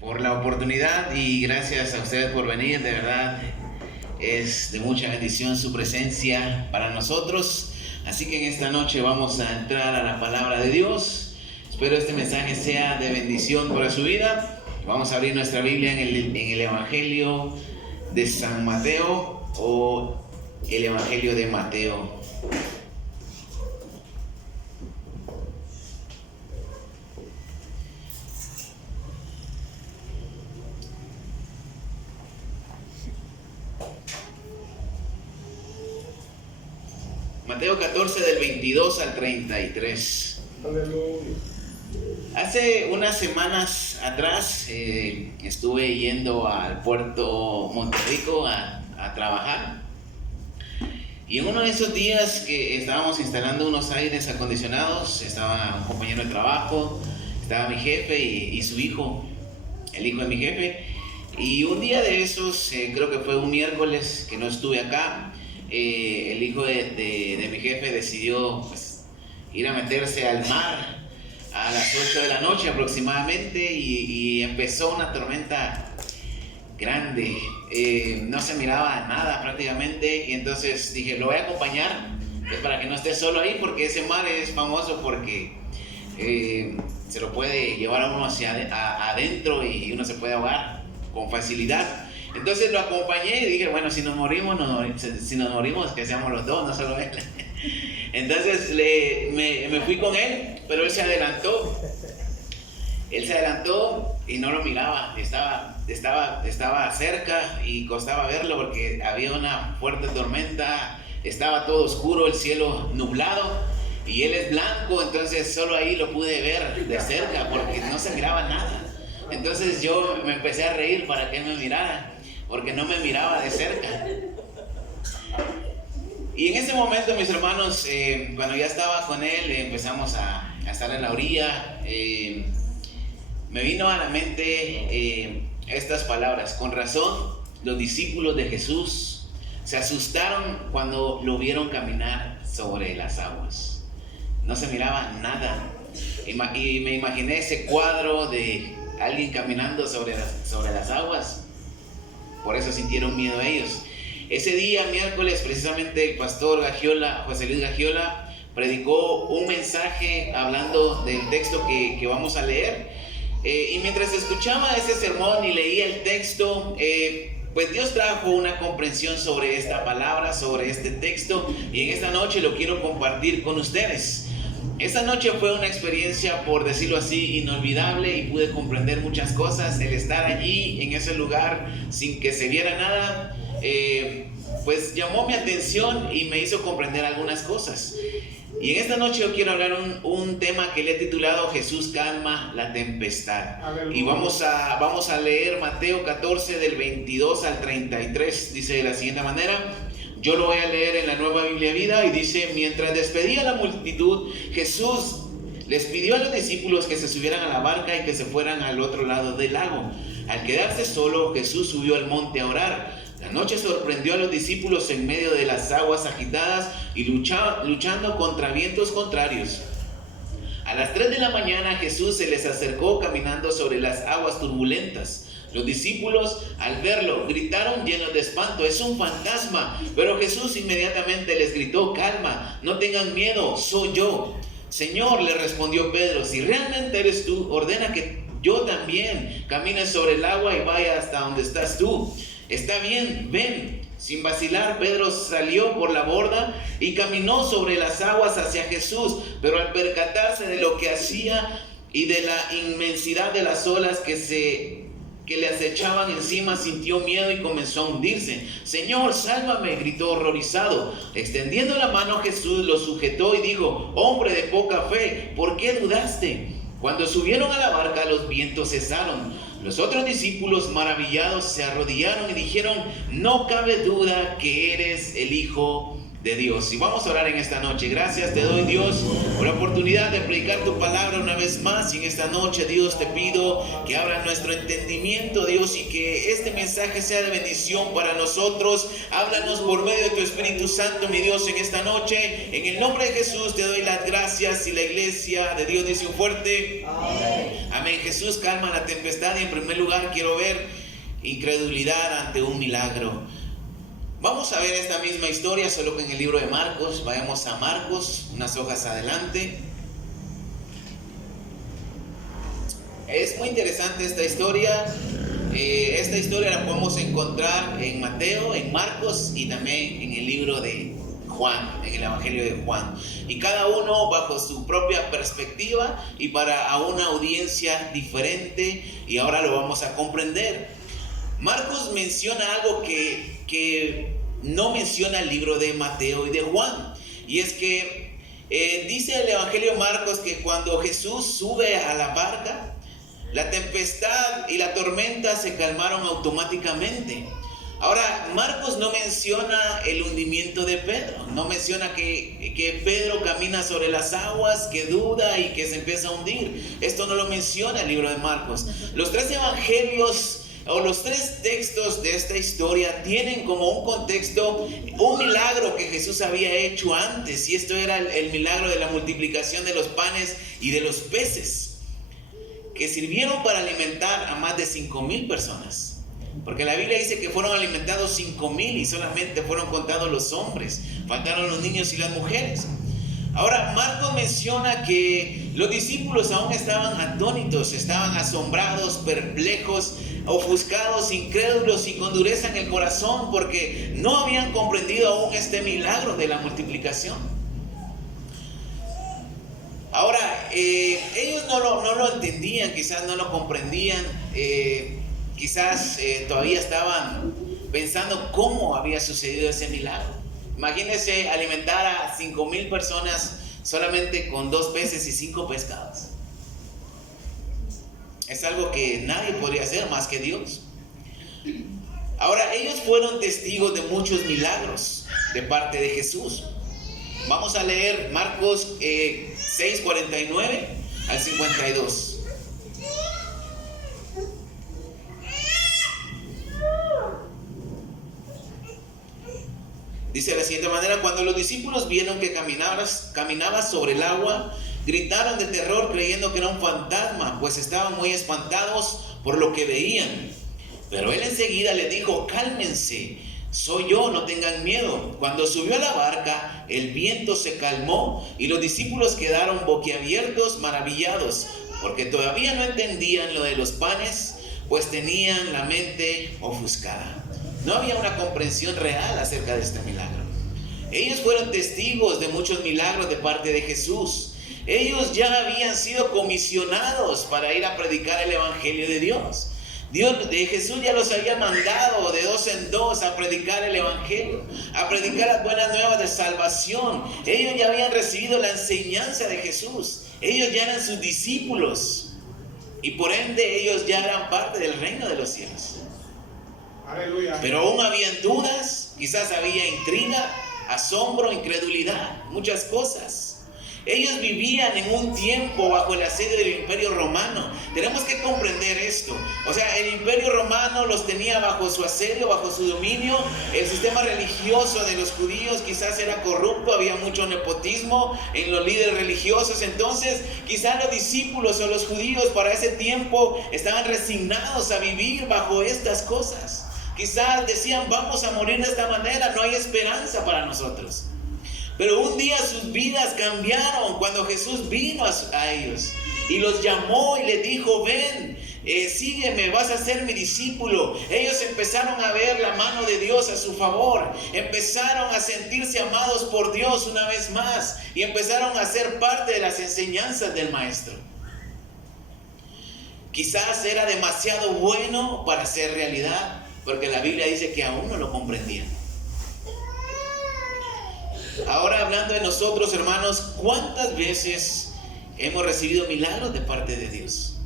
por la oportunidad y gracias a ustedes por venir. De verdad es de mucha bendición su presencia para nosotros. Así que en esta noche vamos a entrar a la palabra de Dios. Espero este mensaje sea de bendición para su vida. Vamos a abrir nuestra Biblia en el Evangelio de San Mateo o el Evangelio de Mateo. Mateo 14 del 22 al 33. Aleluya. Hace unas semanas atrás estuve yendo al puerto Monterrico a trabajar. Y en uno de esos días que estábamos instalando unos aires acondicionados, estaba un compañero de trabajo, estaba mi jefe y su hijo, el hijo de mi jefe. Y un día de esos, creo que fue un miércoles que no estuve acá, el hijo de mi jefe decidió pues, ir a meterse al mar a las 8 de la noche aproximadamente y empezó una tormenta grande, no se miraba nada prácticamente, y entonces dije, lo voy a acompañar pues, para que no esté solo ahí, porque ese mar es famoso porque se lo puede llevar a uno hacia adentro y uno se puede ahogar con facilidad. Entonces lo acompañé y dije, bueno, si nos morimos, que seamos los dos, no solo él. Entonces me fui con él, pero él se adelantó. Él se adelantó y no lo miraba, estaba cerca y costaba verlo porque había una fuerte tormenta, estaba todo oscuro, el cielo nublado y él es blanco, entonces solo ahí lo pude ver de cerca porque no se miraba nada. Entonces yo me empecé a reír para que él me mirara, porque no me miraba de cerca. Y en ese momento, mis hermanos, cuando ya estaba con él, empezamos a estar en la orilla, me vino a la mente estas palabras. Con razón, los discípulos de Jesús se asustaron cuando lo vieron caminar sobre las aguas. No se miraba nada. Y me imaginé ese cuadro de alguien caminando sobre las aguas. Por eso sintieron miedo ellos. Ese día, miércoles, precisamente el pastor José Luis Gagiola, predicó un mensaje hablando del texto que vamos a leer. Y mientras escuchaba ese sermón y leía el texto, pues Dios trajo una comprensión sobre esta palabra, sobre este texto, y en esta noche lo quiero compartir con ustedes. Esta noche fue una experiencia, por decirlo así, inolvidable, y pude comprender muchas cosas. El estar allí, en ese lugar, sin que se viera nada, pues llamó mi atención y me hizo comprender algunas cosas. Y en esta noche yo quiero hablar un tema que le he titulado Jesús calma la tempestad. Aleluya. Y vamos a leer Mateo 14 del 22 al 33. Dice de la siguiente manera. Yo lo voy a leer en la Nueva Biblia Vida y dice: mientras despedía a la multitud, Jesús les pidió a los discípulos que se subieran a la barca y que se fueran al otro lado del lago. Al quedarse solo, Jesús subió al monte a orar. La noche sorprendió a los discípulos en medio de las aguas agitadas y luchando contra vientos contrarios. A las 3 de la mañana Jesús se les acercó caminando sobre las aguas turbulentas. Los discípulos, al verlo, gritaron llenos de espanto: ¡es un fantasma! Pero Jesús inmediatamente les gritó: calma, no tengan miedo, soy yo. Señor, le respondió Pedro, si realmente eres tú, ordena que yo también camine sobre el agua y vaya hasta donde estás tú. Está bien, ven. Sin vacilar, Pedro salió por la borda y caminó sobre las aguas hacia Jesús, pero al percatarse de lo que hacía y de la inmensidad de las olas que le acechaban encima, sintió miedo y comenzó a hundirse. Señor, sálvame, gritó horrorizado. Extendiendo la mano, Jesús lo sujetó y dijo: hombre de poca fe, ¿por qué dudaste? Cuando subieron a la barca, los vientos cesaron. Los otros discípulos, maravillados, se arrodillaron y dijeron: no cabe duda que eres el Hijo de Dios. Y vamos a orar en esta noche. Gracias te doy, Dios, por la oportunidad de predicar tu palabra una vez más. Y en esta noche, Dios, te pido que abra nuestro entendimiento, Dios, y que este mensaje sea de bendición para nosotros. Háblanos por medio de tu Espíritu Santo, mi Dios, en esta noche. En el nombre de Jesús te doy las gracias. Y la iglesia de Dios dice un fuerte amén. Amén. Jesús calma la tempestad. Y en primer lugar quiero ver incredulidad ante un milagro. Vamos a ver esta misma historia, solo que en el libro de Marcos. Vayamos a Marcos, unas hojas adelante. Es muy interesante esta historia. Esta historia la podemos encontrar en Mateo, en Marcos y también en el libro de Juan, en el Evangelio de Juan. Y cada uno bajo su propia perspectiva y para a una audiencia diferente. Y ahora lo vamos a comprender. Marcos menciona algo que no menciona el libro de Mateo y de Juan. Y es que dice el Evangelio de Marcos que cuando Jesús sube a la barca, la tempestad y la tormenta se calmaron automáticamente. Ahora, Marcos no menciona el hundimiento de Pedro. No menciona que Pedro camina sobre las aguas, que duda y que se empieza a hundir. Esto no lo menciona el libro de Marcos. Los tres evangelios o los tres textos de esta historia tienen como un contexto un milagro que Jesús había hecho antes, y esto era el milagro de la multiplicación de los panes y de los peces, que sirvieron para alimentar a más de 5,000 personas. Porque la Biblia dice que fueron alimentados 5,000 y solamente fueron contados los hombres, faltaron los niños y las mujeres. Ahora, Marcos menciona que los discípulos aún estaban atónitos, estaban asombrados, perplejos, ofuscados, incrédulos y con dureza en el corazón porque no habían comprendido aún este milagro de la multiplicación. Ahora, ellos no lo entendían, quizás no lo comprendían, quizás todavía estaban pensando cómo había sucedido ese milagro. Imagínense alimentar a 5,000 personas solamente con 2 peces y 5 pescados. Es algo que nadie podría hacer más que Dios. Ahora, ellos fueron testigos de muchos milagros de parte de Jesús. Vamos a leer Marcos 6:49 al 52. Dice de la siguiente manera: cuando los discípulos vieron que caminaba sobre el agua, gritaron de terror creyendo que era un fantasma, pues estaban muy espantados por lo que veían. Pero él enseguida les dijo: cálmense, soy yo, no tengan miedo. Cuando subió a la barca, el viento se calmó y los discípulos quedaron boquiabiertos, maravillados, porque todavía no entendían lo de los panes, pues tenían la mente ofuscada. No había una comprensión real acerca de este milagro. Ellos fueron testigos de muchos milagros de parte de Jesús. Ellos ya habían sido comisionados para ir a predicar el Evangelio de Dios. Jesús ya los había mandado de 2 en 2 a predicar el Evangelio, a predicar las buenas nuevas de salvación. Ellos ya habían recibido la enseñanza de Jesús. Ellos ya eran sus discípulos y por ende ellos ya eran parte del reino de los cielos. Aleluya. Pero aún habían dudas, quizás había intriga, asombro, incredulidad, muchas cosas. Ellos vivían en un tiempo bajo el asedio del Imperio Romano. Tenemos que comprender esto. O sea, el Imperio Romano los tenía bajo su asedio, bajo su dominio. El sistema religioso de los judíos quizás era corrupto, había mucho nepotismo en los líderes religiosos. Entonces, quizás los discípulos o los judíos para ese tiempo estaban resignados a vivir bajo estas cosas. Quizás decían: vamos a morir de esta manera, no hay esperanza para nosotros. Pero un día sus vidas cambiaron cuando Jesús vino a ellos y los llamó y les dijo: ven, sígueme, vas a ser mi discípulo. Ellos empezaron a ver la mano de Dios a su favor, empezaron a sentirse amados por Dios una vez más y empezaron a ser parte de las enseñanzas del Maestro. Quizás era demasiado bueno para ser realidad, porque la Biblia dice que aún no lo comprendían. Ahora, hablando de nosotros, hermanos, ¿cuántas veces hemos recibido milagros de parte de Dios?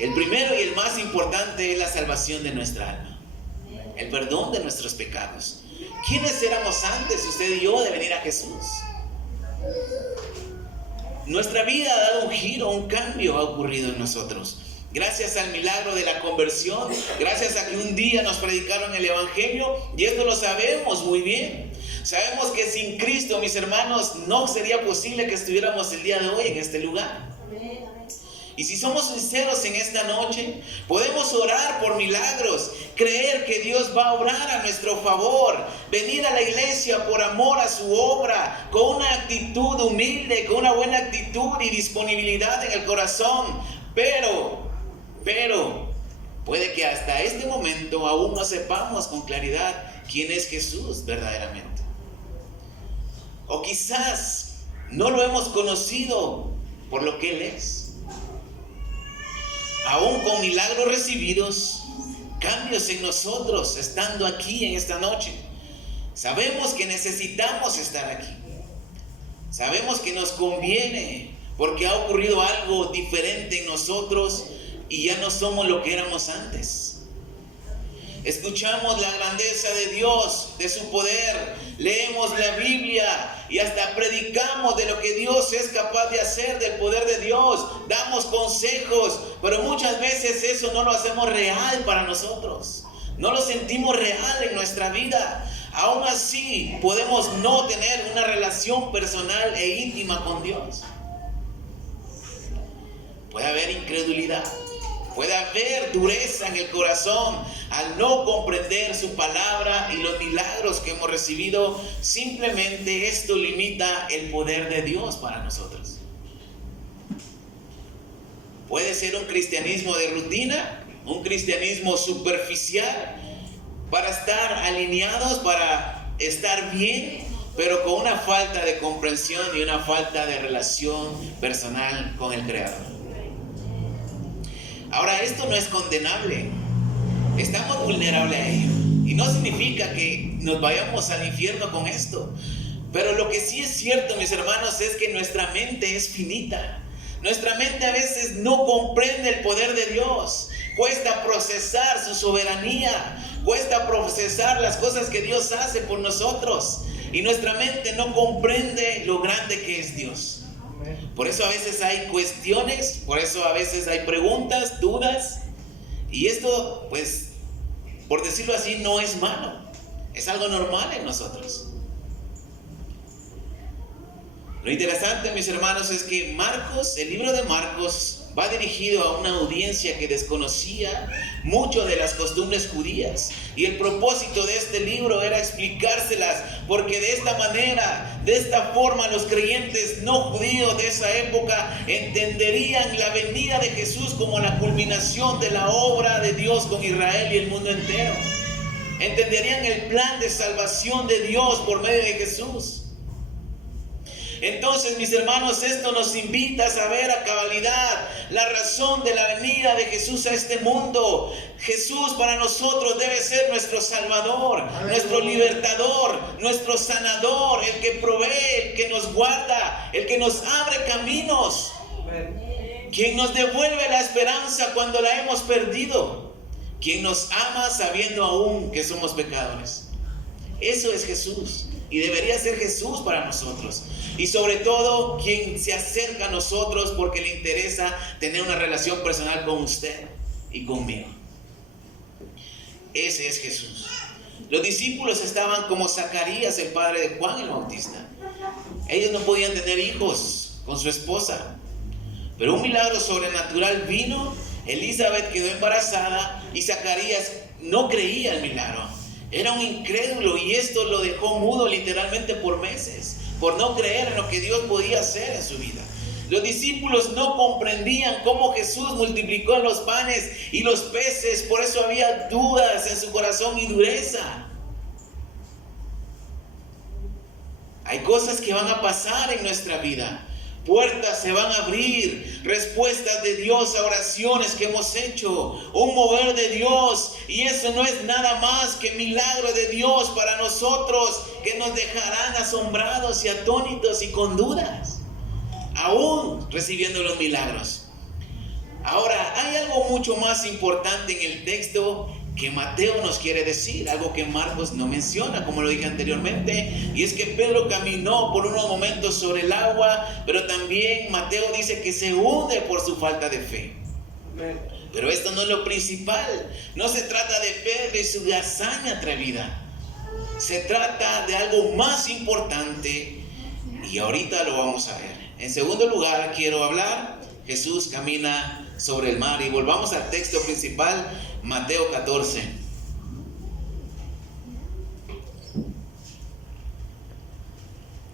El primero y el más importante es la salvación de nuestra alma, el perdón de nuestros pecados. ¿quiénes éramos antes, usted y yo, de venir a Jesús? Nuestra vida ha dado un giro, un cambio ha ocurrido en nosotros. Gracias al milagro de la conversión, gracias a que un día nos predicaron el Evangelio, y esto lo sabemos muy bien. Sabemos que sin Cristo, mis hermanos, no sería posible que estuviéramos el día de hoy en este lugar. Y si somos sinceros en esta noche, podemos orar por milagros, creer que Dios va a obrar a nuestro favor, venir a la iglesia por amor a su obra, con una actitud humilde, con una buena actitud y disponibilidad en el corazón. Pero, puede que hasta este momento aún no sepamos con claridad quién es Jesús verdaderamente. O quizás no lo hemos conocido por lo que Él es. Aún con milagros recibidos, cambios en nosotros estando aquí en esta noche. Sabemos que necesitamos estar aquí. Sabemos que nos conviene porque ha ocurrido algo diferente en nosotros y ya no somos lo que éramos antes. Escuchamos la grandeza de Dios, de su poder, leemos la Biblia y hasta predicamos de lo que Dios es capaz de hacer, del poder de Dios, damos consejos, pero muchas veces eso no lo hacemos real para nosotros, no lo sentimos real en nuestra vida. Aún así podemos no tener una relación personal e íntima con Dios. Puede haber incredulidad, puede haber dureza en el corazón al no comprender su palabra y los milagros que hemos recibido. Simplemente esto limita el poder de Dios para nosotros. Puede ser un cristianismo de rutina, un cristianismo superficial, para estar alineados, para estar bien, pero con una falta de comprensión y una falta de relación personal con el Creador. Ahora, esto no es condenable. Estamos vulnerables a ello. Y no significa que nos vayamos al infierno con esto. Pero lo que sí es cierto, mis hermanos, es que nuestra mente es finita. Nuestra mente a veces no comprende el poder de Dios. Cuesta procesar su soberanía. Cuesta procesar las cosas que Dios hace por nosotros. Y nuestra mente no comprende lo grande que es Dios. Por eso a veces hay cuestiones, por eso a veces hay preguntas, dudas. Y esto, pues, por decirlo así, no es malo. Es algo normal en nosotros. Lo interesante, mis hermanos, es que Marcos, el libro de Marcos, va dirigido a una audiencia que desconocía mucho de las costumbres judías. Y el propósito de este libro era explicárselas, porque de esta manera, de esta forma, los creyentes no judíos de esa época entenderían la venida de Jesús como la culminación de la obra de Dios con Israel y el mundo entero. Entenderían el plan de salvación de Dios por medio de Jesús. Entonces, mis hermanos, esto nos invita a saber a cabalidad la razón de la venida de Jesús a este mundo. Jesús para nosotros debe ser nuestro Salvador, nuestro libertador, nuestro sanador, el que provee, el que nos guarda, el que nos abre caminos, quien nos devuelve la esperanza cuando la hemos perdido, quien nos ama sabiendo aún que somos pecadores. Eso es Jesús. Y debería ser Jesús para nosotros. Y sobre todo, quien se acerca a nosotros porque le interesa tener una relación personal con usted y conmigo. Ese es Jesús. Los discípulos estaban como Zacarías, el padre de Juan el Bautista. Ellos no podían tener hijos con su esposa. Pero un milagro sobrenatural vino. Elizabeth quedó embarazada y Zacarías no creía el milagro. Era un incrédulo y esto lo dejó mudo literalmente por meses, por no creer en lo que Dios podía hacer en su vida. Los discípulos no comprendían cómo Jesús multiplicó los panes y los peces, por eso había dudas en su corazón y dureza. Hay cosas que van a pasar en nuestra vida. Puertas se van a abrir, respuestas de Dios a oraciones que hemos hecho, un mover de Dios, y eso no es nada más que milagro de Dios para nosotros, que nos dejarán asombrados y atónitos y con dudas, aún recibiendo los milagros. Ahora, hay algo mucho más importante en el texto que Mateo nos quiere decir, algo que Marcos no menciona, como lo dije anteriormente, y es que Pedro caminó por unos momentos sobre el agua, pero también Mateo dice que se hunde por su falta de fe. Pero esto no es lo principal. No se trata de Pedro y su hazaña atrevida. Se trata de algo más importante, y ahorita lo vamos a ver. En segundo lugar, quiero hablar, Jesús camina sobre el mar, y volvamos al texto principal, Mateo 14.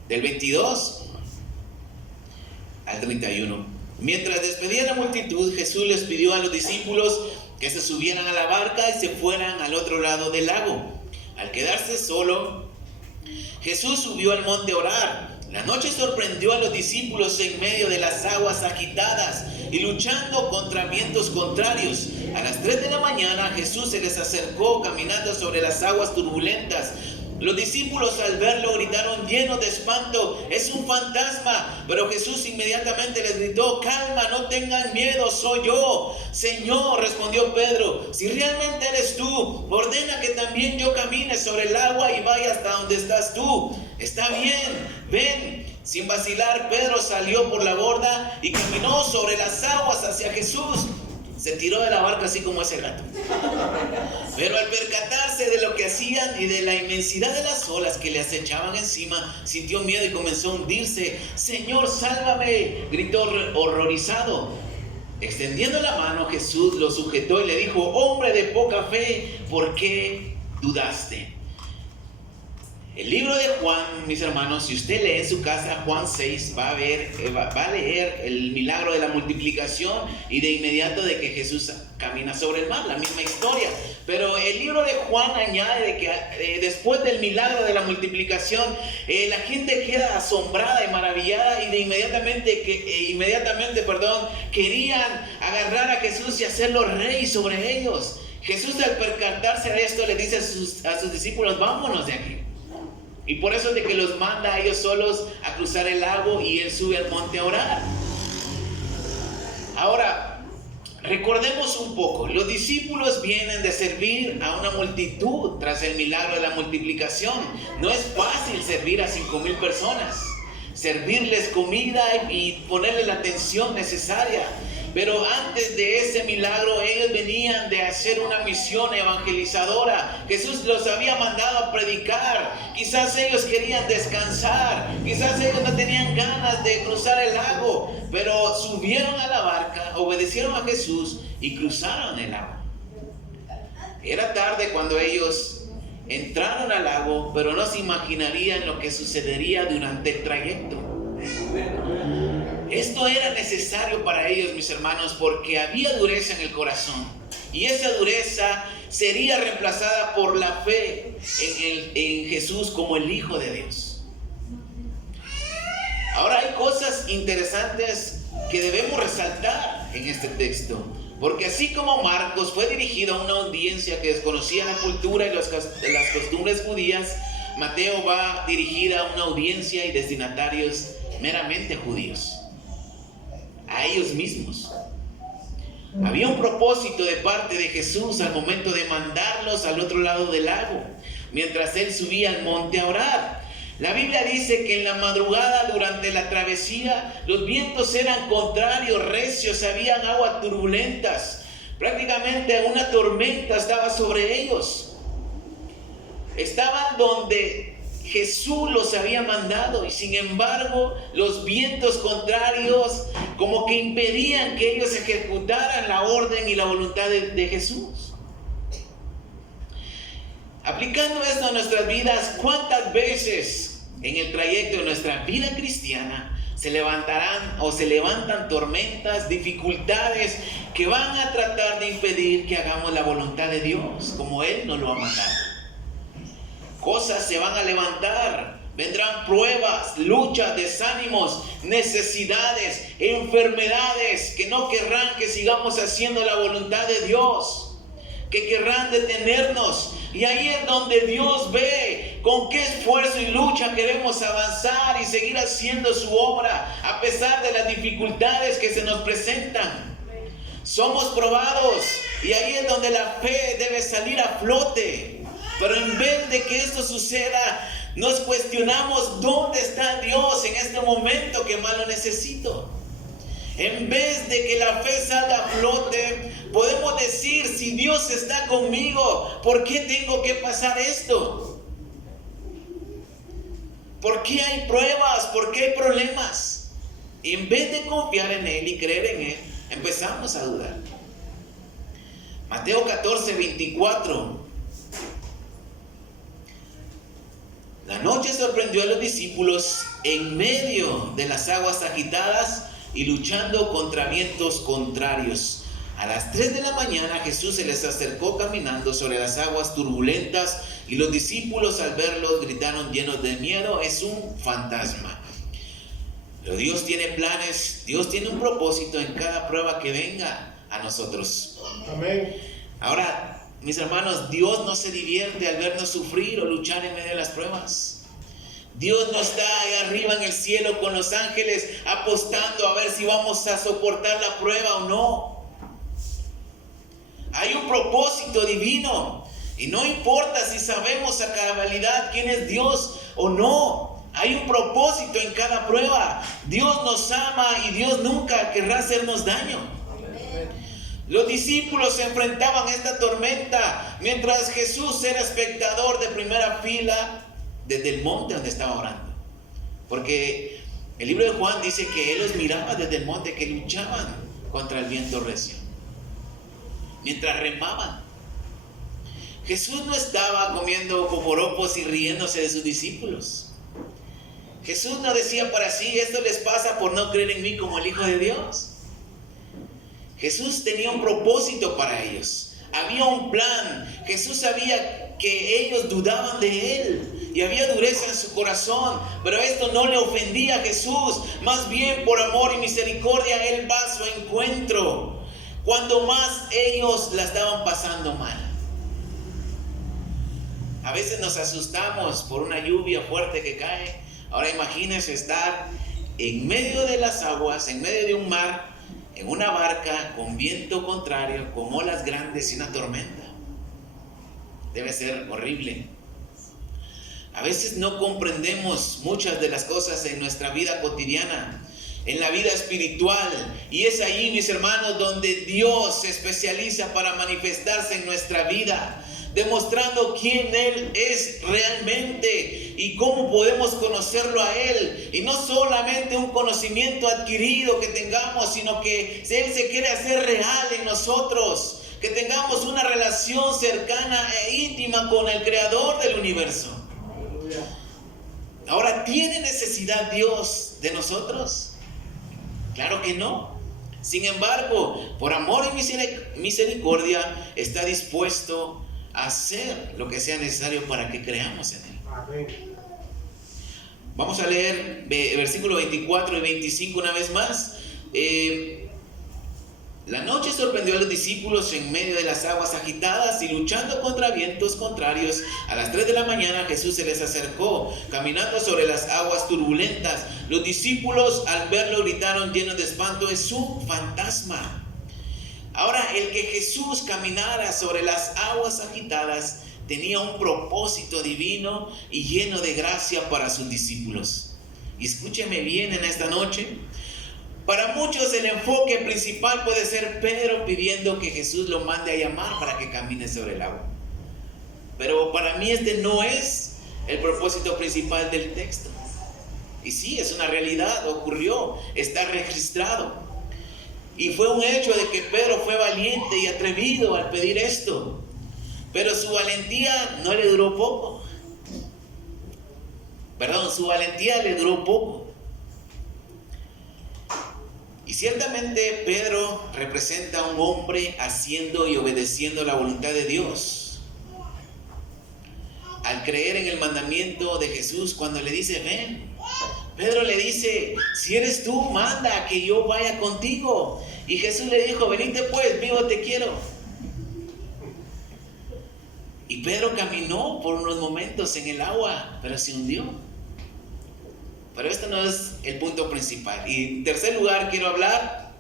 Del 22 al 31. Mientras despedía a la multitud, Jesús les pidió a los discípulos que se subieran a la barca y se fueran al otro lado del lago. Al quedarse solo, Jesús subió al monte a orar. La noche sorprendió a los discípulos en medio de las aguas agitadas y luchando contra vientos contrarios. A las 3 de la mañana Jesús se les acercó caminando sobre las aguas turbulentas. Los discípulos al verlo gritaron llenos de espanto: ¡es un fantasma! Pero Jesús inmediatamente les gritó: calma, no tengan miedo, soy yo. Señor, respondió Pedro, si realmente eres tú, ordena que también yo camine sobre el agua y vaya hasta donde estás tú. Está bien, ven. Sin vacilar, Pedro salió por la borda y caminó sobre las aguas hacia Jesús. Se tiró de la barca así como ese gato. Pero al percatarse de lo que hacían y de la inmensidad de las olas que le acechaban encima, sintió miedo y comenzó a hundirse. Señor, sálvame, gritó horrorizado. Extendiendo la mano, Jesús lo sujetó y le dijo: hombre de poca fe, ¿por qué dudaste? El libro de Juan, mis hermanos, si usted lee en su casa Juan 6, va a leer el milagro de la multiplicación y de inmediato de que Jesús camina sobre el mar, la misma historia. Pero el libro de Juan añade de que después del milagro de la multiplicación, la gente queda asombrada y maravillada y de inmediatamente querían agarrar a Jesús y hacerlo rey sobre ellos. Jesús, al percatarse de esto, le dice a sus discípulos: vámonos de aquí. Y por eso es de que los manda a ellos solos a cruzar el lago y él sube al monte a orar. Ahora, recordemos un poco. Los discípulos vienen de servir a una multitud tras el milagro de la multiplicación. No es fácil servir a 5,000 personas, servirles comida y ponerles la atención necesaria. Pero antes de ese milagro, ellos venían de hacer una misión evangelizadora. Jesús los había mandado a predicar. Quizás ellos querían descansar. Quizás ellos no tenían ganas de cruzar el lago. Pero subieron a la barca, obedecieron a Jesús y cruzaron el lago. Era tarde cuando ellos entraron al lago, pero no se imaginarían lo que sucedería durante el trayecto. Esto era necesario para ellos, mis hermanos, porque había dureza en el corazón. Y esa dureza sería reemplazada por la fe en Jesús como el Hijo de Dios. Ahora hay cosas interesantes que debemos resaltar en este texto. Porque así como Marcos fue dirigido a una audiencia que desconocía la cultura y las costumbres judías, Mateo va dirigida a una audiencia y destinatarios meramente judíos, a ellos mismos. Había un propósito de parte de Jesús al momento de mandarlos al otro lado del lago, mientras él subía al monte a orar. La Biblia dice que en la madrugada durante la travesía los vientos eran contrarios, recios, habían aguas turbulentas. Prácticamente una tormenta estaba sobre ellos. Estaban donde Jesús los había mandado y sin embargo los vientos contrarios como que impedían que ellos ejecutaran la orden y la voluntad de Jesús. Aplicando esto a nuestras vidas, ¿cuántas veces en el trayecto de nuestra vida cristiana se levantan tormentas, dificultades que van a tratar de impedir que hagamos la voluntad de Dios como Él nos lo ha mandado? Cosas se van a levantar, vendrán pruebas, luchas, desánimos, necesidades, enfermedades que no querrán que sigamos haciendo la voluntad de Dios, que querrán detenernos. Y ahí es donde Dios ve con qué esfuerzo y lucha queremos avanzar y seguir haciendo su obra a pesar de las dificultades que se nos presentan. Somos probados y ahí es donde la fe debe salir a flote. Pero en vez de que esto suceda, nos cuestionamos dónde está Dios en este momento que más lo necesito. En vez de que la fe salga a flote, podemos decir, si Dios está conmigo, ¿por qué tengo que pasar esto? ¿Por qué hay pruebas? ¿Por qué hay problemas? Y en vez de confiar en Él y creer en Él, empezamos a dudar. Mateo 14, 24. La noche sorprendió a los discípulos en medio de las aguas agitadas y luchando contra vientos contrarios. A las 3 de la mañana Jesús se les acercó caminando sobre las aguas turbulentas y los discípulos al verlo gritaron llenos de miedo: es un fantasma. Pero Dios tiene planes, Dios tiene un propósito en cada prueba que venga a nosotros. Amén. Ahora, mis hermanos, Dios no se divierte al vernos sufrir o luchar en medio de las pruebas. Dios no está ahí arriba en el cielo con los ángeles apostando a ver si vamos a soportar la prueba o no. Hay un propósito divino y no importa si sabemos a cabalidad quién es Dios o no. Hay un propósito en cada prueba. Dios nos ama y Dios nunca querrá hacernos daño. Los discípulos se enfrentaban a esta tormenta mientras Jesús era espectador de primera fila desde el monte donde estaba orando. Porque el libro de Juan dice que Él los miraba desde el monte, que luchaban contra el viento recio mientras remaban. Jesús no estaba comiendo poporopos y riéndose de sus discípulos. Jesús no decía para sí: esto les pasa por no creer en mí como el Hijo de Dios. Jesús tenía un propósito para ellos. Había un plan. Jesús sabía que ellos dudaban de Él y había dureza en su corazón, pero esto no le ofendía a Jesús. Más bien, por amor y misericordia, Él va a su encuentro cuando más ellos la estaban pasando mal. A veces nos asustamos por una lluvia fuerte que cae. Ahora imagínense estar en medio de las aguas, en medio de un mar, en una barca con viento contrario, con olas grandes y una tormenta. Debe ser horrible. A veces no comprendemos muchas de las cosas en nuestra vida cotidiana, en la vida espiritual. Y es ahí, mis hermanos, donde Dios se especializa para manifestarse en nuestra vida, demostrando quién Él es realmente y cómo podemos conocerlo a Él. Y no solamente un conocimiento adquirido que tengamos, sino que Él se quiere hacer real en nosotros, que tengamos una relación cercana e íntima con el Creador del universo. Ahora, ¿tiene necesidad Dios de nosotros? Claro que no. Sin embargo, por amor y misericordia, está dispuesto a hacer lo que sea necesario para que creamos en Él. Amén. Vamos a leer versículos 24 y 25 una vez más. La noche sorprendió a los discípulos en medio de las aguas agitadas y luchando contra vientos contrarios. A las 3 de la mañana Jesús se les acercó, caminando sobre las aguas turbulentas. Los discípulos al verlo gritaron llenos de espanto: es un fantasma. Ahora, el que Jesús caminara sobre las aguas agitadas tenía un propósito divino y lleno de gracia para sus discípulos. Y escúcheme bien en esta noche. Para muchos el enfoque principal puede ser Pedro pidiendo que Jesús lo mande a llamar para que camine sobre el agua. Pero para mí este no es el propósito principal del texto. Y sí, es una realidad, ocurrió, está registrado. Y fue un hecho de que Pedro fue valiente y atrevido al pedir esto. Pero su valentía no le duró poco. Su valentía le duró poco. Y ciertamente Pedro representa a un hombre haciendo y obedeciendo la voluntad de Dios. Al creer en el mandamiento de Jesús, cuando le dice ven, Pedro le dice: si eres tú, manda a que yo vaya contigo. Y Jesús le dijo: venite pues, vivo te quiero. Y Pedro caminó por unos momentos en el agua, pero se hundió. Pero esto no es el punto principal. Y en tercer lugar quiero hablar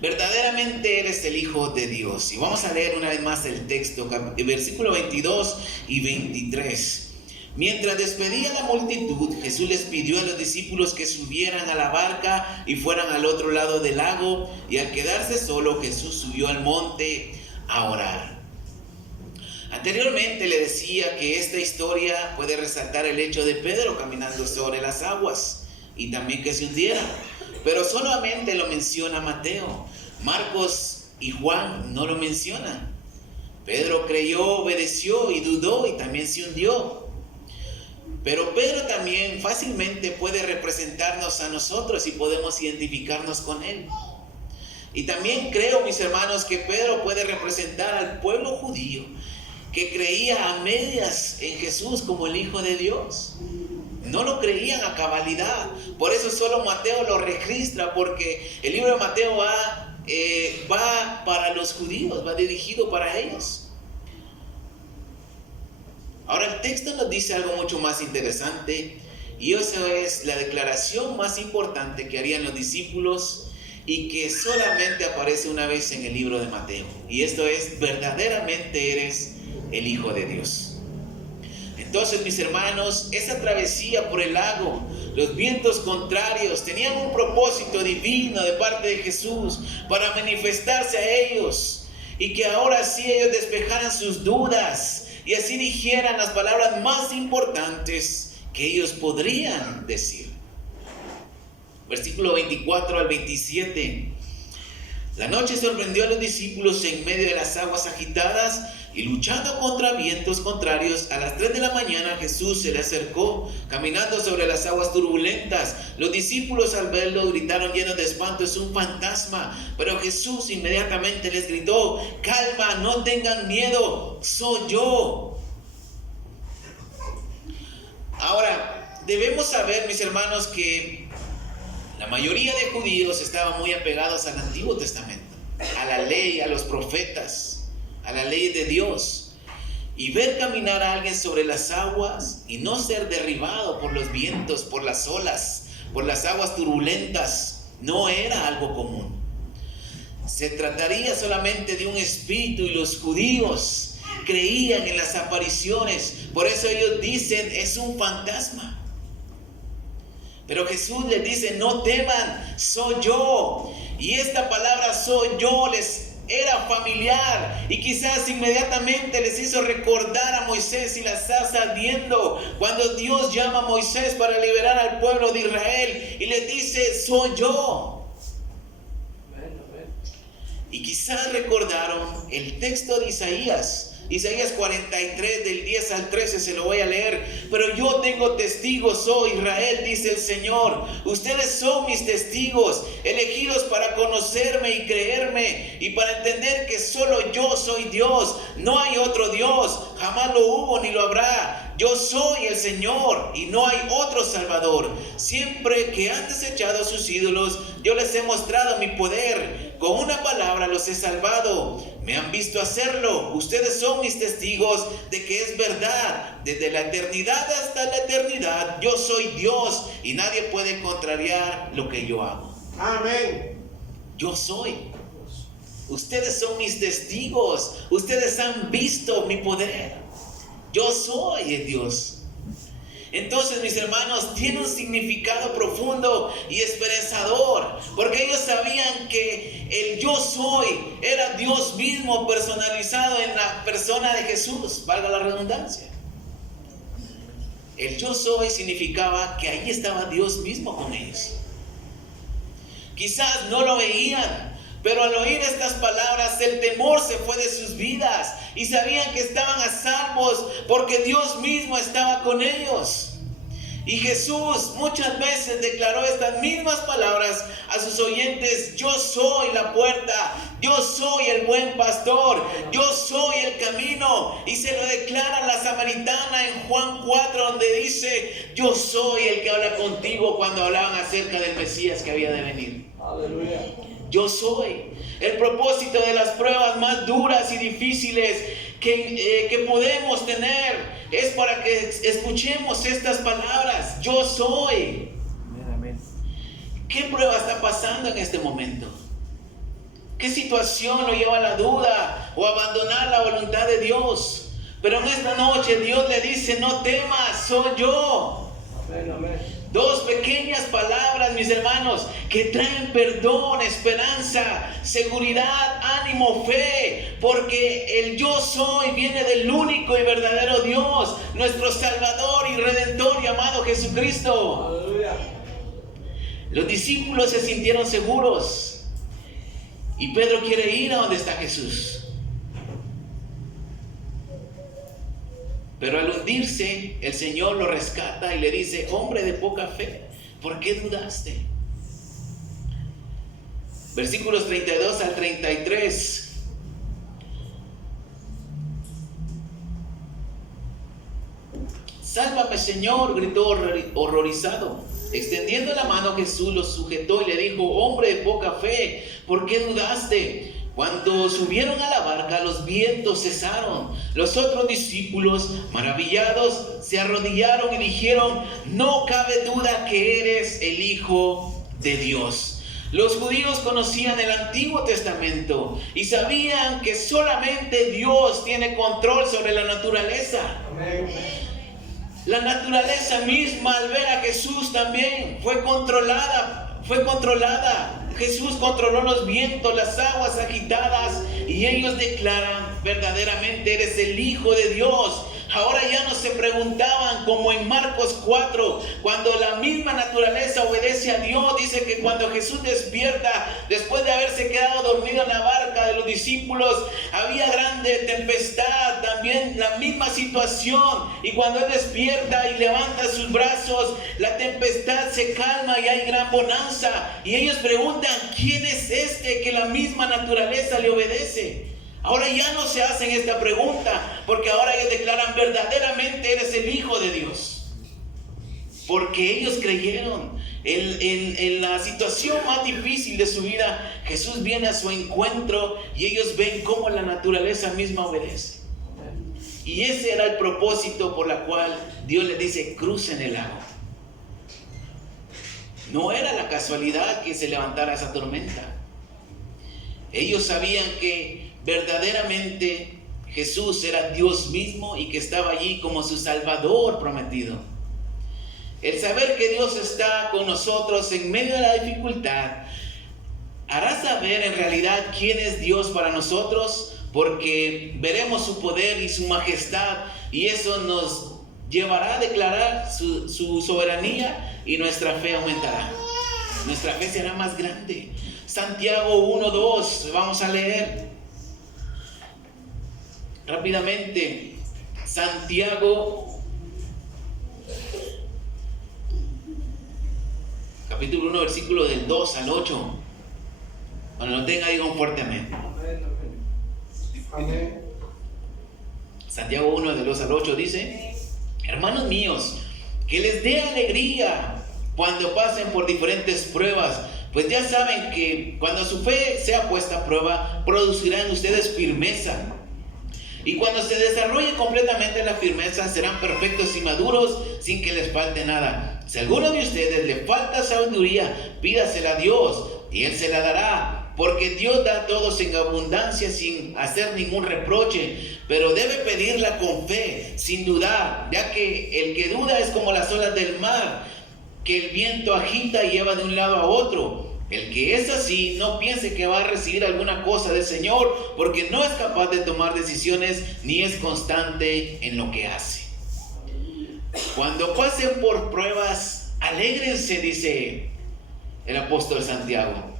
verdaderamente eres el Hijo de Dios. Y vamos a leer una vez más el texto, versículo 22 y 23. Mientras despedía a la multitud, Jesús les pidió a los discípulos que subieran a la barca y fueran al otro lado del lago, y al quedarse solo, Jesús subió al monte a orar. Anteriormente le decía que esta historia puede resaltar el hecho de Pedro caminando sobre las aguas y también que se hundiera, pero solamente lo menciona Mateo. Marcos y Juan no lo mencionan. Pedro creyó, obedeció y dudó y también se hundió. Pero Pedro también fácilmente puede representarnos a nosotros y podemos identificarnos con él. Y también creo, mis hermanos, que Pedro puede representar al pueblo judío que creía a medias en Jesús como el Hijo de Dios. No lo creían a cabalidad. Por eso solo Mateo lo registra, porque el libro de Mateo va para los judíos, va dirigido para ellos. Ahora el texto nos dice algo mucho más interesante, y eso es la declaración más importante que harían los discípulos y que solamente aparece una vez en el libro de Mateo. Y esto es: verdaderamente eres el Hijo de Dios. Entonces, mis hermanos, esa travesía por el lago, los vientos contrarios, tenían un propósito divino de parte de Jesús para manifestarse a ellos, y que ahora sí ellos despejaran sus dudas y así dijeran las palabras más importantes que ellos podrían decir. Versículo 24 al 27. La noche sorprendió a los discípulos en medio de las aguas agitadas, y luchando contra vientos contrarios. A las 3 de la mañana Jesús se le acercó, caminando sobre las aguas turbulentas. Los discípulos, al verlo, gritaron llenos de espanto: es un fantasma. Pero Jesús inmediatamente les gritó: calma, no tengan miedo, soy yo. Ahora, debemos saber, mis hermanos, que la mayoría de judíos estaban muy apegados al Antiguo Testamento, a la ley, a los profetas, a la ley de Dios. Y ver caminar a alguien sobre las aguas y no ser derribado por los vientos, por las olas, por las aguas turbulentas, no era algo común. Se trataría solamente de un espíritu, y los judíos creían en las apariciones. Por eso ellos dicen: es un fantasma. Pero Jesús les dice: no teman, soy yo. Y esta palabra "soy yo" les era familiar, y quizás inmediatamente les hizo recordar a Moisés y la zarza ardiendo, cuando Dios llama a Moisés para liberar al pueblo de Israel y les dice: soy yo. Y quizás recordaron el texto de Isaías 43 del 10 al 13, se lo voy a leer. Pero yo tengo testigos, oh Israel, dice el Señor. Ustedes son mis testigos, elegidos para conocerme y creerme, y para entender que solo yo soy Dios. No hay otro Dios, jamás lo hubo ni lo habrá. Yo soy el Señor y no hay otro Salvador. Siempre que han desechado a sus ídolos, yo les he mostrado mi poder. Con una palabra los he salvado. Me han visto hacerlo. Ustedes son mis testigos de que es verdad. Desde la eternidad hasta la eternidad, yo soy Dios y nadie puede contrariar lo que yo hago. Amén. Yo soy. Ustedes son mis testigos. Ustedes han visto mi poder. Yo soy el Dios. Entonces, mis hermanos, tiene un significado profundo y esperanzador, porque ellos sabían que el yo soy era Dios mismo personalizado en la persona de Jesús, valga la redundancia. El yo soy significaba que ahí estaba Dios mismo con ellos. Quizás no lo veían, pero al oír estas palabras el temor se fue de sus vidas y sabían que estaban a salvos porque Dios mismo estaba con ellos. Y Jesús muchas veces declaró estas mismas palabras a sus oyentes: yo soy la puerta, yo soy el buen pastor, yo soy el camino. Y se lo declara a la samaritana en Juan 4, donde dice: yo soy el que habla contigo, cuando hablaban acerca del Mesías que había de venir. Aleluya. Yo soy. El propósito de las pruebas más duras y difíciles que podemos tener es para que escuchemos estas palabras: yo soy. Amén. ¿Qué prueba está pasando en este momento? ¿Qué situación lo lleva a la duda o a abandonar la voluntad de Dios? Pero en esta noche Dios le dice: no temas, soy yo. Amén, amén. Dos pequeñas palabras, mis hermanos, que traen perdón, esperanza, seguridad, ánimo, fe, porque el yo soy viene del único y verdadero Dios, nuestro Salvador y Redentor llamado Jesucristo. Aleluya. Los discípulos se sintieron seguros y Pedro quiere ir a donde está Jesús. Pero al hundirse, el Señor lo rescata y le dice: hombre de poca fe, ¿por qué dudaste? Versículos 32 al 33. Sálvame, Señor, gritó horrorizado. Extendiendo la mano, Jesús lo sujetó y le dijo: hombre de poca fe, ¿por qué dudaste? Cuando subieron a la barca, los vientos cesaron. Los otros discípulos, maravillados, se arrodillaron y dijeron: no cabe duda que eres el Hijo de Dios. Los judíos conocían el Antiguo Testamento y sabían que solamente Dios tiene control sobre la naturaleza. Amén. La naturaleza misma, al ver a Jesús, también fue controlada. Jesús controló los vientos, las aguas agitadas, y ellos declaran: verdaderamente eres el Hijo de Dios. Ahora ya no se preguntaban como en Marcos 4, cuando la misma naturaleza obedece a Dios. Dice que cuando Jesús despierta, después de haberse quedado dormido en la barca de los discípulos, había grande tempestad, también la misma situación. Y cuando Él despierta y levanta sus brazos, la tempestad se calma y hay gran bonanza. Y ellos preguntan: ¿quién es este que la misma naturaleza le obedece? Ahora ya no se hacen esta pregunta, porque ahora ellos declaran: verdaderamente eres el Hijo de Dios. Porque ellos creyeron. En la situación más difícil de su vida, Jesús viene a su encuentro y ellos ven cómo la naturaleza misma obedece. Y ese era el propósito por la cual Dios les dice: crucen el lago. No era la casualidad que se levantara esa tormenta. Ellos sabían que verdaderamente Jesús era Dios mismo y que estaba allí como su Salvador prometido. El saber que Dios está con nosotros en medio de la dificultad hará saber en realidad quién es Dios para nosotros, porque veremos su poder y su majestad, y eso nos llevará a declarar su soberanía, y nuestra fe aumentará. Nuestra fe será más grande. Santiago 1:2, vamos a leer rápidamente. Santiago capítulo 1, versículo del 2 al 8. Cuando lo tenga, diga un fuerte amén. Amén, amén. Santiago 1, del 2 al 8 dice: hermanos míos, que les dé alegría cuando pasen por diferentes pruebas, pues ya saben que cuando su fe sea puesta a prueba, producirán ustedes firmeza. Y cuando se desarrolle completamente la firmeza, serán perfectos y maduros, sin que les falte nada. Si a alguno de ustedes le falta sabiduría, pídasela a Dios, y Él se la dará, porque Dios da a todos en abundancia, sin hacer ningún reproche. Pero debe pedirla con fe, sin dudar, ya que el que duda es como las olas del mar, que el viento agita y lleva de un lado a otro. El que es así, no piense que va a recibir alguna cosa del Señor, porque no es capaz de tomar decisiones, ni es constante en lo que hace. Cuando pasen por pruebas, alégrense, dice el apóstol Santiago.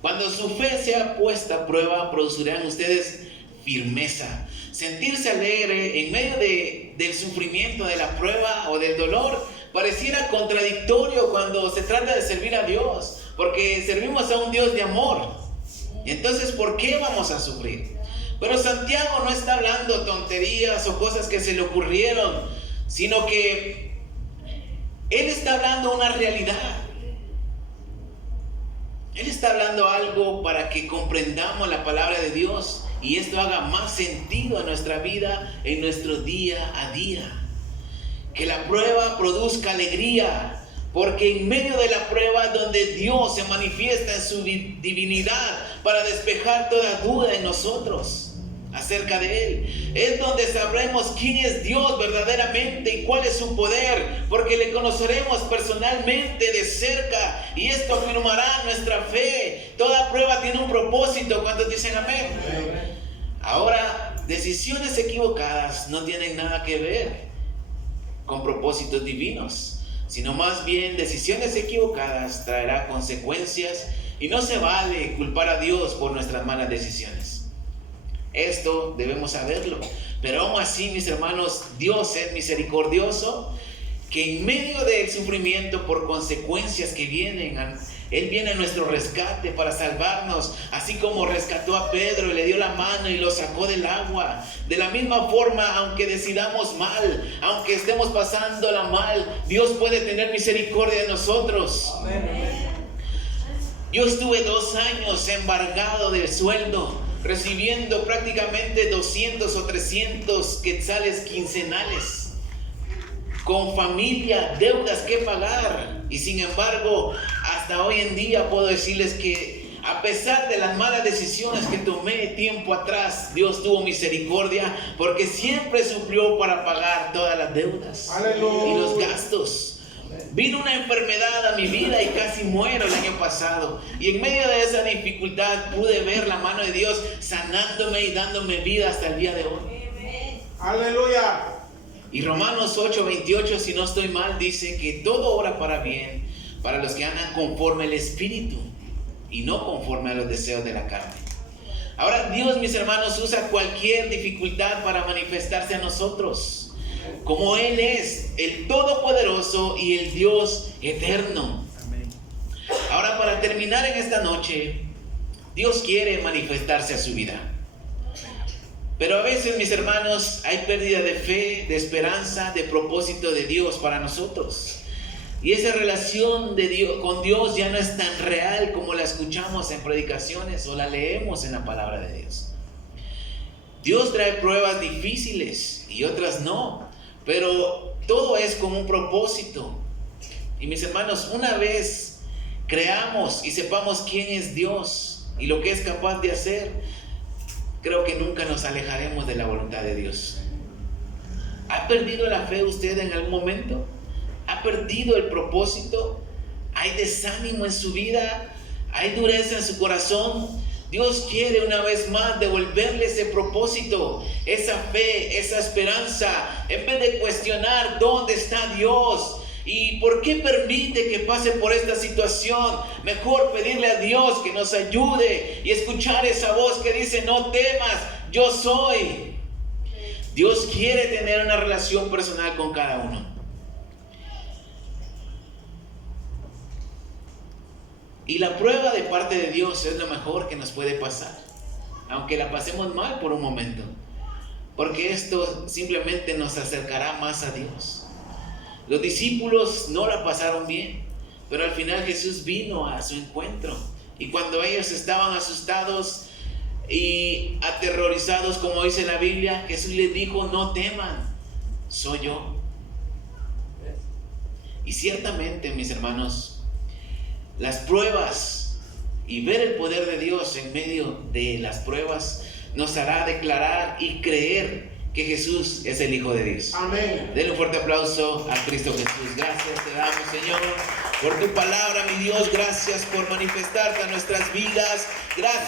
Cuando su fe sea puesta a prueba, producirán ustedes firmeza. Sentirse alegre en medio del sufrimiento, de la prueba o del dolor, pareciera contradictorio cuando se trata de servir a Dios, porque servimos a un Dios de amor. Entonces, ¿por qué vamos a sufrir? Pero Santiago no está hablando tonterías o cosas que se le ocurrieron, sino que él está hablando una realidad. Él está hablando algo para que comprendamos la palabra de Dios y esto haga más sentido en nuestra vida, en nuestro día a día. Que la prueba produzca alegría, Porque en medio de la prueba donde Dios se manifiesta en su divinidad para despejar toda duda en nosotros acerca de Él, es donde sabremos quién es Dios verdaderamente y cuál es su poder, porque le conoceremos personalmente de cerca y esto afirmará nuestra fe. Toda prueba tiene un propósito. ¿Cuántos dicen amén? Amén. Ahora, decisiones equivocadas no tienen nada que ver con propósitos divinos, sino más bien decisiones equivocadas traerá consecuencias y no se vale culpar a Dios por nuestras malas decisiones. Esto debemos saberlo, pero aún así, mis hermanos, Dios es misericordioso, que en medio del sufrimiento por consecuencias que vienen, Él viene a nuestro rescate para salvarnos, así como rescató a Pedro y le dio la mano y lo sacó del agua. De la misma forma, aunque decidamos mal, aunque estemos pasándola mal, Dios puede tener misericordia de nosotros. Amén. Yo estuve 2 años embargado del sueldo, recibiendo prácticamente 200 o 300 quetzales quincenales, con familia, deudas que pagar. Y sin embargo, hasta hoy en día puedo decirles que a pesar de las malas decisiones que tomé tiempo atrás, Dios tuvo misericordia, porque siempre suplió para pagar todas las deudas. Aleluya. Y los gastos. Vino una enfermedad a mi vida y casi muero el año pasado. Y en medio de esa dificultad pude ver la mano de Dios sanándome y dándome vida hasta el día de hoy. Aleluya. Y Romanos 8:28, si no estoy mal, dice que todo obra para bien para los que andan conforme al Espíritu y no conforme a los deseos de la carne. Ahora Dios, mis hermanos, usa cualquier dificultad para manifestarse a nosotros, como Él es el Todopoderoso y el Dios eterno. Ahora, para terminar en esta noche, Dios quiere manifestarse a su vida. Pero a veces, mis hermanos, hay pérdida de fe, de esperanza, de propósito de Dios para nosotros. Y esa relación de Dios, con Dios ya no es tan real como la escuchamos en predicaciones o la leemos en la palabra de Dios. Dios trae pruebas difíciles y otras no, pero todo es con un propósito. Y mis hermanos, una vez creamos y sepamos quién es Dios y lo que es capaz de hacer, creo que nunca nos alejaremos de la voluntad de Dios. ¿Ha perdido la fe usted en algún momento? ¿Ha perdido el propósito? ¿Hay desánimo en su vida? ¿Hay dureza en su corazón? Dios quiere una vez más devolverle ese propósito, esa fe, esa esperanza. En vez de cuestionar dónde está Dios y por qué permite que pase por esta situación, mejor pedirle a Dios que nos ayude y escuchar esa voz que dice: no temas, yo soy. Dios quiere tener una relación personal con cada uno. Y la prueba de parte de Dios es lo mejor que nos puede pasar, aunque la pasemos mal por un momento, porque esto simplemente nos acercará más a Dios. Los discípulos no la pasaron bien, pero al final Jesús vino a su encuentro. Y cuando ellos estaban asustados y aterrorizados, como dice la Biblia, Jesús les dijo: no teman, soy yo. Y ciertamente, mis hermanos, las pruebas y ver el poder de Dios en medio de las pruebas nos hará declarar y creer que Jesús es el Hijo de Dios. Amén. Denle un fuerte aplauso a Cristo Jesús. Gracias te damos, Señor, por tu palabra, mi Dios. Gracias por manifestarte a nuestras vidas. Gracias.